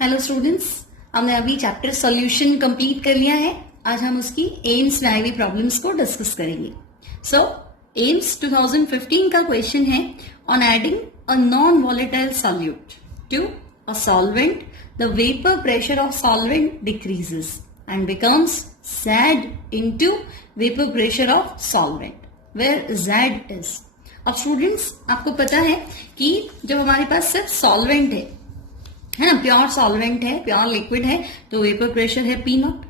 Hello students, हमने अभी chapter solution complete कर लिया है। आज हम उसकी एम्स में आई हुई प्रॉब्लम्स को डिस्कस करेंगे। सो एम्स 2015 का क्वेश्चन है, on adding a non volatile solute to a solvent the vapour pressure of solvent decreases and becomes Z into vapour pressure of solvent where Z is. अब students, आपको पता है कि जब हमारे पास सिर्फ सॉल्वेंट है ना, प्योर सॉल्वेंट है, प्योर लिक्विड है, तो वेपर प्रेशर है P नॉट।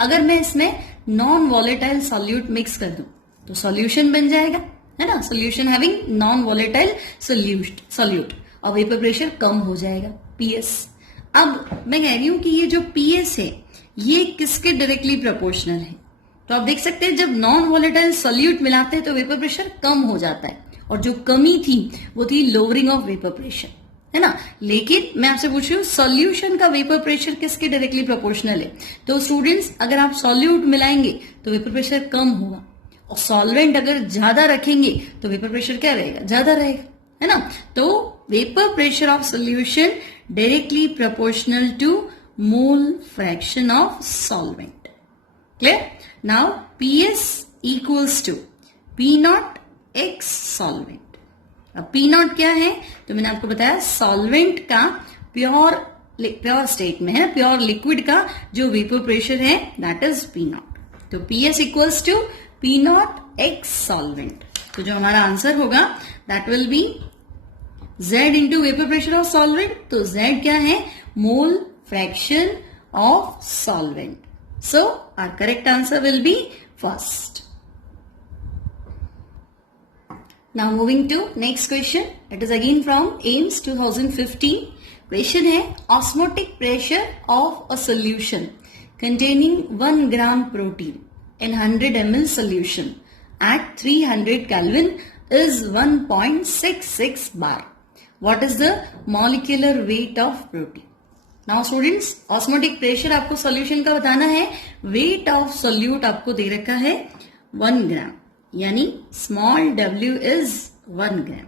अगर मैं इसमें नॉन वॉलेटाइल सॉल्यूट मिक्स कर दूं तो सॉल्यूशन बन जाएगा, है ना, solution having non volatile solute, और वेपर प्रेशर कम हो जाएगा PS। अब मैं कह रही हूं कि ये जो PS है ये किसके डायरेक्टली प्रोपोर्शनल है। तो आप देख सकते हैं जब नॉन वॉलेटाइल सॉल्यूट मिलाते हैं तो वेपर प्रेशर कम हो जाता है, और जो कमी थी वो थी लोअरिंग ऑफ वेपर प्रेशर, है ना। लेकिन मैं आपसे पूछ रही हूँ सॉल्यूशन का वेपर प्रेशर किसके डायरेक्टली प्रोपोर्शनल है। तो स्टूडेंट्स, अगर आप सॉल्यूट मिलाएंगे तो वेपर प्रेशर कम होगा, और सॉल्वेंट अगर ज्यादा रखेंगे तो वेपर प्रेशर क्या रहेगा, ज्यादा रहेगा, है ना। तो vapour pressure of solution directly proportional to mole fraction of solvent. Clear? Now PS equals to P nought x solvent. अब P नॉट क्या है, तो मैंने आपको बताया सॉल्वेंट का प्योर स्टेट में है, प्योर लिक्विड का जो वेपर प्रेशर है दैट इज P नॉट। तो PS equals to P nought x solvent. तो जो हमारा आंसर होगा that will be Z into vapour pressure of solvent. तो Z क्या है, mole fraction of solvent. So our correct answer will be first. Now moving to next question. It is again from AIMS 2015. Question है, osmotic pressure of a solution containing 1 gram protein in 100 ml solution at 300 Kelvin is 1.66 bar. What is the molecular weight of protein? Now students, osmotic pressure आपको solution का बताना है, weight of solute आपको दे रखा है 1 ग्राम, यानी small w is 1 gram.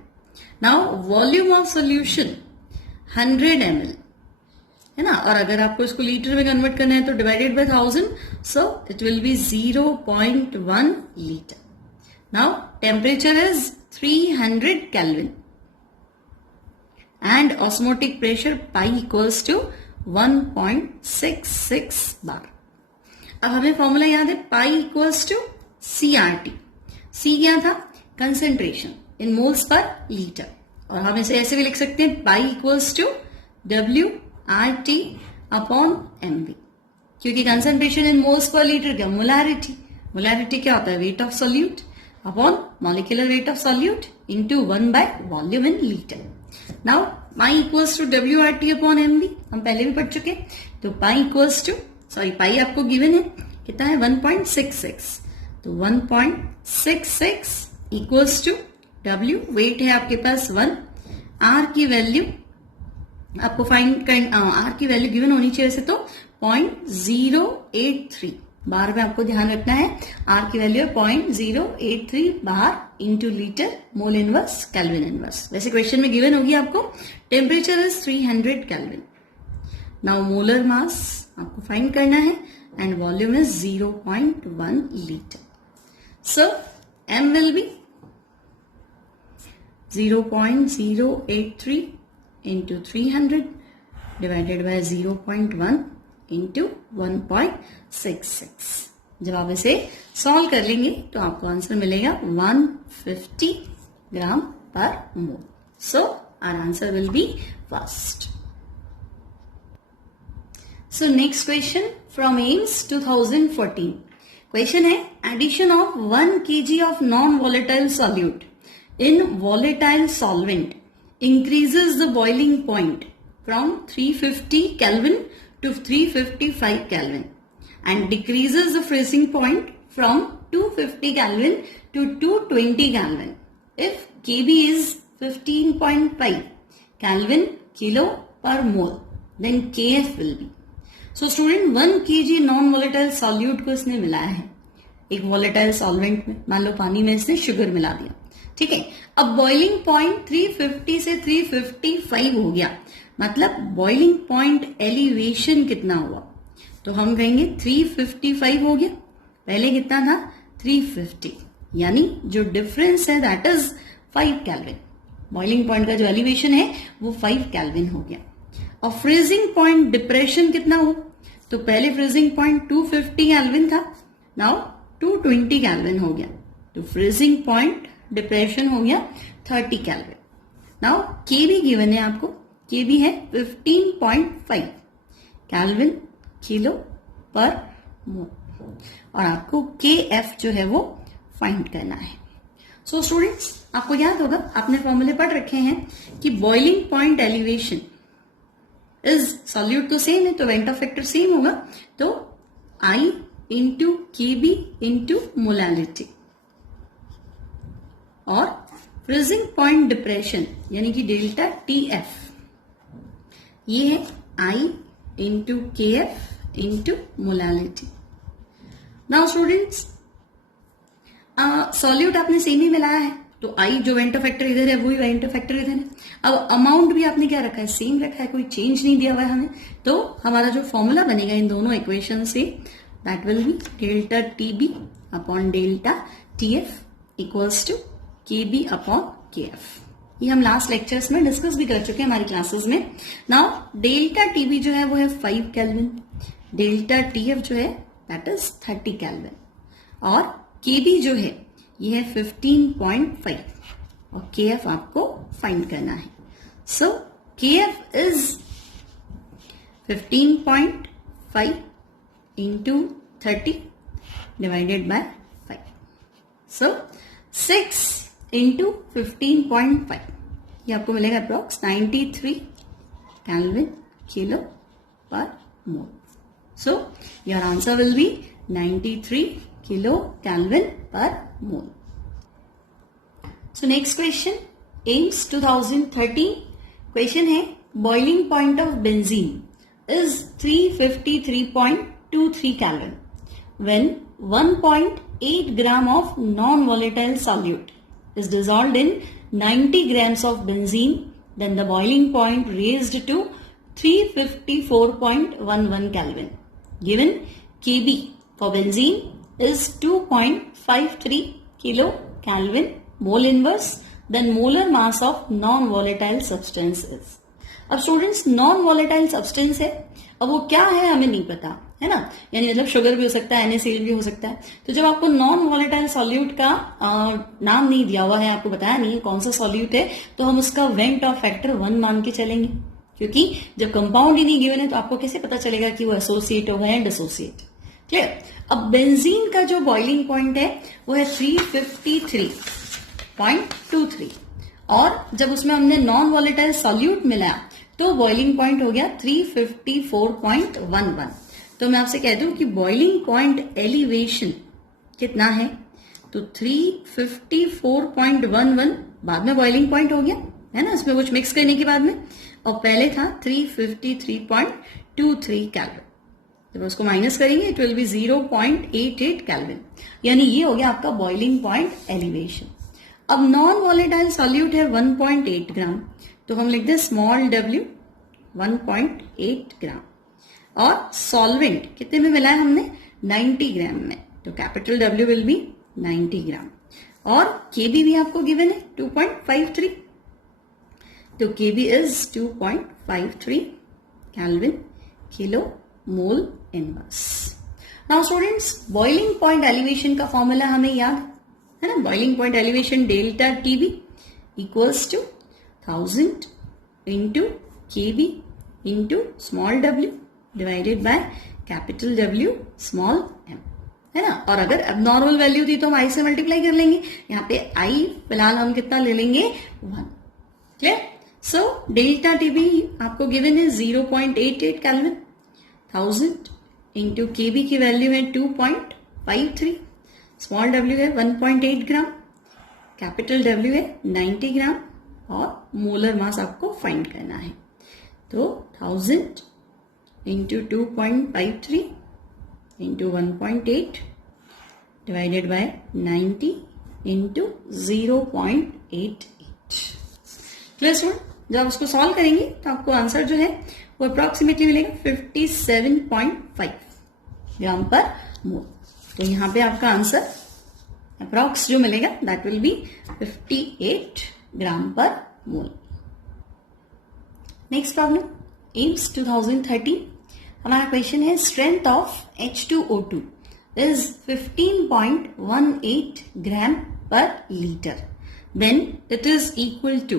Now volume of solution 100 ml, है ना, और अगर आपको इसको लीटर में कन्वर्ट करना है तो divided by 1000, so it will be 0.1 litre. Now temperature is 300 kelvin and osmotic pressure pi equals to 1.66 bar। अब हमें फॉर्मूला याद है, pi equals to CRT। C क्या था, concentration in moles per litre, और हम इसे ऐसे भी लिख सकते हैं, pi equals to WRT upon MV, क्योंकि concentration in moles per litre क्या, मोलैरिटी। मोलैरिटी क्या होता है, weight of solute upon molecular weight of solute into 1 by volume in litre. Now pi equals to WRT upon MV, हम पहले भी पढ़ चुके। तो पाई इक्वल्स टू, सॉरी पाई आपको गिवन है, कितना है 1.66, तो 1.66 इक्वल्स टू W, वेट है आपके पास 1, R की वैल्यू आपको फाइंड कर, R की वैल्यू गिवन होनी चाहिए वैसे तो 0.083 बार में आपको ध्यान रखना है, R की वैल्यू है 0.083 बार into litre mole inverse kelvin inverse. वैसे क्वेश्चन में गिवन होगी आपको, temperature is 300 kelvin. Now molar mass आपको फाइंड करना है and volume is 0.1 litre. So M will be 0.083 into 300 divided by 0.1 into 1.66। जब आप इसे सॉल्व कर लेंगे तो आपको आंसर मिलेगा 150 gram per mole. So our answer will be first. So next question from AIIMS 2014। Question है, addition of 1 kg of non volatile solute in volatile solvent increases the boiling point from 350 Kelvin to 355 Kelvin and decreases the freezing point from 250 Kelvin to 220 Kelvin if Kb is 15.5 Kelvin kilo per mole, then Kf will be। So student, 1 kg non volatile solute को इसने मिलाया है एक volatile solvent में, मान लो पानी में इसने शुगर मिला दिया, ठीक है। अब बॉइलिंग पॉइंट 350 से 355 हो गया, मतलब बॉइलिंग पॉइंट एलिवेशन कितना हुआ, तो हम कहेंगे 355 हो गया। पहले कितना था 350, यानी जो डिफरेंस है that is 5 kelvin. Boiling point का जो एलिवेशन है वो 5 केल्विन हो गया। और फ्रीजिंग पॉइंट डिप्रेशन कितना हो, तो पहले फ्रीजिंग पॉइंट 250 केल्विन था, नाउ 220 केल्विन हो गया, तो फ्रीजिंग पॉइंट डिप्रेशन हो गया 30 केल्विन। नाउ के भी गिवन है आपको, के भी है 15.5 केल्विन किलो पर मोल, और आपको के एफ जो है वो फाइंड करना है। सो स्टूडेंट्स, आपको याद होगा, आपने फॉर्मूले पढ़ रखे हैं कि boiling point elevation is solute तो सेम है, तो वेंट ऑफ फैक्टर सेम होगा, तो आई इंटू के बी इंटू मोलालिटी, और फ्रीजिंग पॉइंट डिप्रेशन यानी कि डेल्टा टी एफ, ये है आई इंटू के F into molality. Now students, solute आपने सेम ही मिलाया है, तो आई जो वेंट ऑफ फैक्टर इधर है वही वेंट ऑफ फैक्टर इधर है। अब अमाउंट भी आपने क्या रखा है, सेम रखा है, कोई चेंज नहीं दिया हुआ है हमें, तो हमारा जो फॉर्मूला बनेगा इन दोनों इक्वेशन से that will be delta T B upon delta T F equals to K B upon K F. ये हम लास्ट लेक्चर्स में डिस्कस भी कर चुके हैं हमारी क्लासेस में। नाउ डेल्टा टी बी जो है वो है 5 केल्विन, डेल्टा टी एफ जो है दैट इज 30 केल्विन, और के बी जो है ये है 15.5, और के एफ आपको फाइंड करना है। So K F is 15.5 into 30 divided by 5, so 6 into 15.5, ये आपको मिलेगा approx 93 kelvin kilo per mole. So your answer will be 93 kilo kelvin per mole. So next question, AIIMS 2013 question है, boiling point of benzene is 353.23 Kelvin when 1.8 gram of non-volatile solute is dissolved in 90 grams of benzene, then the boiling point raised to 354.11 Kelvin. Given Kb for benzene is 2.53 kilo Kelvin mole inverse, then molar mass of non-volatile substance is. अब students, non volatile substance है, अब वो क्या है हमें नहीं पता है ना, यानी मतलब शुगर भी हो सकता है, NaCl भी हो सकता है। तो जब आपको नॉन वॉलेटाइल सॉल्यूट का नाम नहीं दिया हुआ है, आपको बताया नहीं है कौन सा सॉल्यूट है, तो हम उसका वेंट ऑफ फैक्टर 1 मान के चलेंगे, क्योंकि जब कंपाउंड ही नहीं गिवन है तो आपको कैसे पता चलेगा कि वो एसोसिएट होगा या डिसोसिएट। क्लियर। अब बेंजीन का जो बॉइलिंग पॉइंट है वो है 353.23, और जब उसमें हमने नॉन वॉलेटाइल सॉल्यूट मिलाया तो बॉइलिंग पॉइंट हो गया 354.11। तो मैं आपसे कह दूं कि बॉइलिंग पॉइंट एलिवेशन कितना है, तो 354.11 बाद में बॉइलिंग पॉइंट हो गया है ना, इसमें कुछ मिक्स करने के बाद में, और पहले था 353.23 केल्विन। जब उसको माइनस करेंगे इट विल बी 0.88 केल्विन, यानी ये हो गया आपका बॉइलिंग पॉइंट एलिवेशन। अब नॉन वॉलेटाइल सॉल्यूट है 1.8 ग्राम, तो हम लिखते हैं स्मॉल w 1.8 ग्राम, और सॉल्वेंट कितने में मिला है हमने 90 ग्राम में, तो capital W will be 90 gram, और Kb भी आपको गिवन है 2.53, तो Kb is 2.53 kelvin kilo mole inverse. Now students, boiling point elevation का फॉर्मूला हमें याद है ना, boiling point elevation delta Tb equals to 1000 into Kb into small w divided by capital W small m, है ना। और अगर एबनॉर्मल वैल्यू थी तो हम i से मल्टीप्लाई कर लेंगे, यहाँ पे i फिलहाल हम कितना ले लेंगे 1। क्लियर। सो डेल्टा Tb आपको गिवन है 0.88 केल्विन, 1000 इंटू Kb की वैल्यू है 2.53, स्मॉल w है 1.8 ग्राम, कैपिटल W है 90 ग्राम, और मोलर मास आपको फाइंड करना है, तो 1000 into 2.53 into 1.8 divided by 90 into 0.88। Clear student? जब उसको सॉल्व करेंगे तो आपको आंसर जो है वो अप्रोक्सीमेटली मिलेगा 57.5 ग्राम पर मोल। तो यहां पे आपका आंसर अप्रोक्स जो मिलेगा that will B 58 gram per mole. Next problem, AIIMS 2013। हमारा क्वेश्चन है स्ट्रेंथ ऑफ H2O2 is 15.18 ग्राम पर litre, then it is equal to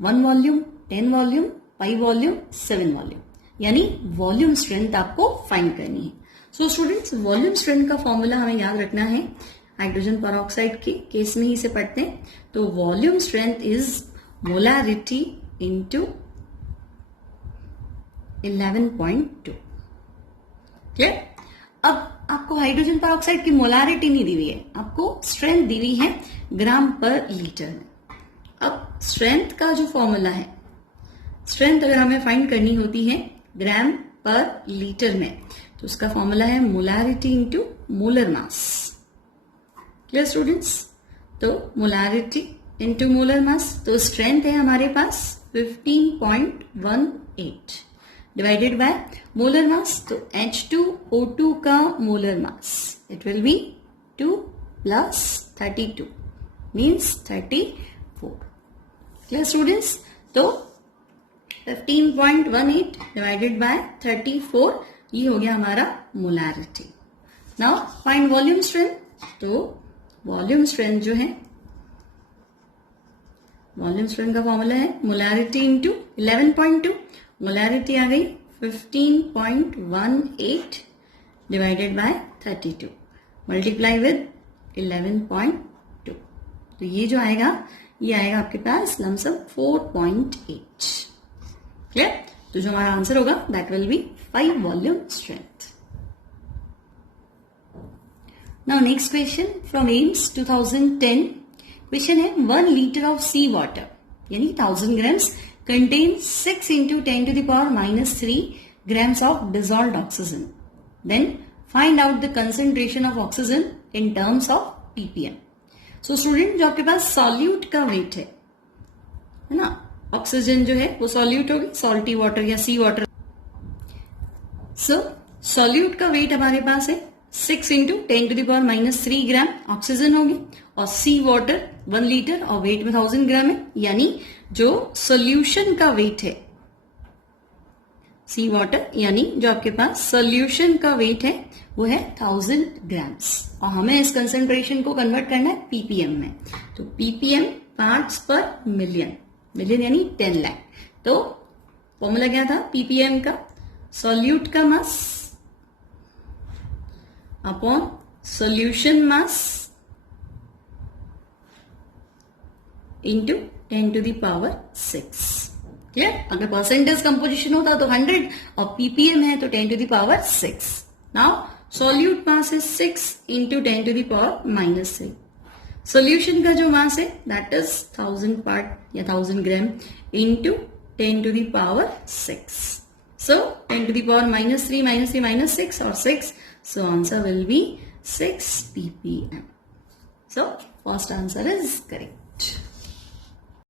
1 volume, 10 volume, 5 volume, 7 volume, यानी वॉल्यूम स्ट्रेंथ आपको फाइंड करनी है। सो स्टूडेंट्स, वॉल्यूम स्ट्रेंथ का formula हमें याद रखना है, हाइड्रोजन पेरोक्साइड के केस में ही इसे पढ़ते हैं। तो volume strength is molarity into 11.2। Clear? अब आपको हाइड्रोजन पेरोक्साइड की मोलैरिटी नहीं दी हुई है, आपको स्ट्रेंथ दी हुई है ग्राम पर लीटर में। अब स्ट्रेंथ का जो फॉर्मूला है, स्ट्रेंथ अगर हमें फाइंड करनी होती है ग्राम पर लीटर में, तो उसका फॉर्मूला है molarity into molar mass. Clear students? तो मोलैरिटी इंटू मोलर मास, तो स्ट्रेंथ है हमारे पास 15.18 डिवाइडेड बाय मोलर मास, तो H2O2 का molar mass it will be 2 plus 32 means 34। Clear students? तो 15.18 डिवाइडेड बाय 34, ये हो गया हमारा molarity. Now find volume strength. तो वॉल्यूम स्ट्रेंथ जो है, वॉल्यूम स्ट्रेंथ का फॉर्मूला है मोलैरिटी इंटू 11.2, मोलैरिटी आ गई 15.18 डिवाइडेड बाय 32 मल्टीप्लाई विद 11.2, तो ये जो आएगा ये आएगा आपके पास लमसम 4.8। क्लियर? तो जो हमारा आंसर होगा that will B 5 volume strength. Now next question from AIIMS 2010। Question है 1 लीटर ऑफ सी वाटर यानी 1000 grams contains 6 into 10 to the power minus 3 grams of dissolved oxygen. Then find out the concentration of oxygen in terms of ppm. So student, जो आपके पास solute का wait है ना, oxygen जो है वो solute होगी, सॉल्टी वाटर या सी वाटर। सो सॉल्यूट का वेट हमारे पास है 6 into 10 to the power minus 3 gram oxygen होगी, और सी वाटर 1 लीटर और वेट में 1000 ग्राम है, यानी जो सोल्यूशन का वेट है सी वाटर, यानी जो आपके पास सोल्यूशन का वेट है वो है 1000 ग्राम्स, और हमें इस कंसेंट्रेशन को कन्वर्ट करना है पीपीएम में। तो पीपीएम पार्ट्स पर मिलियन, मिलियन यानी 10 लाख। तो फॉर्मूला क्या था पीपीएम का? सॉल्यूट का mass upon solution mass into 10 to the power 6। Clear? अगर परसेंटेज कंपोजिशन होता तो 100 और पीपीएम है तो 10 to the power 6। Now solute mass है 6 into 10 to the power minus 3। Solution का जो मास है दैट इज 1000 पार्ट या 1000 gram into 10 to the power 6। So 10 to the power minus 3 minus 3 minus 6 or 6. So answer will be 6 ppm. So first answer is correct.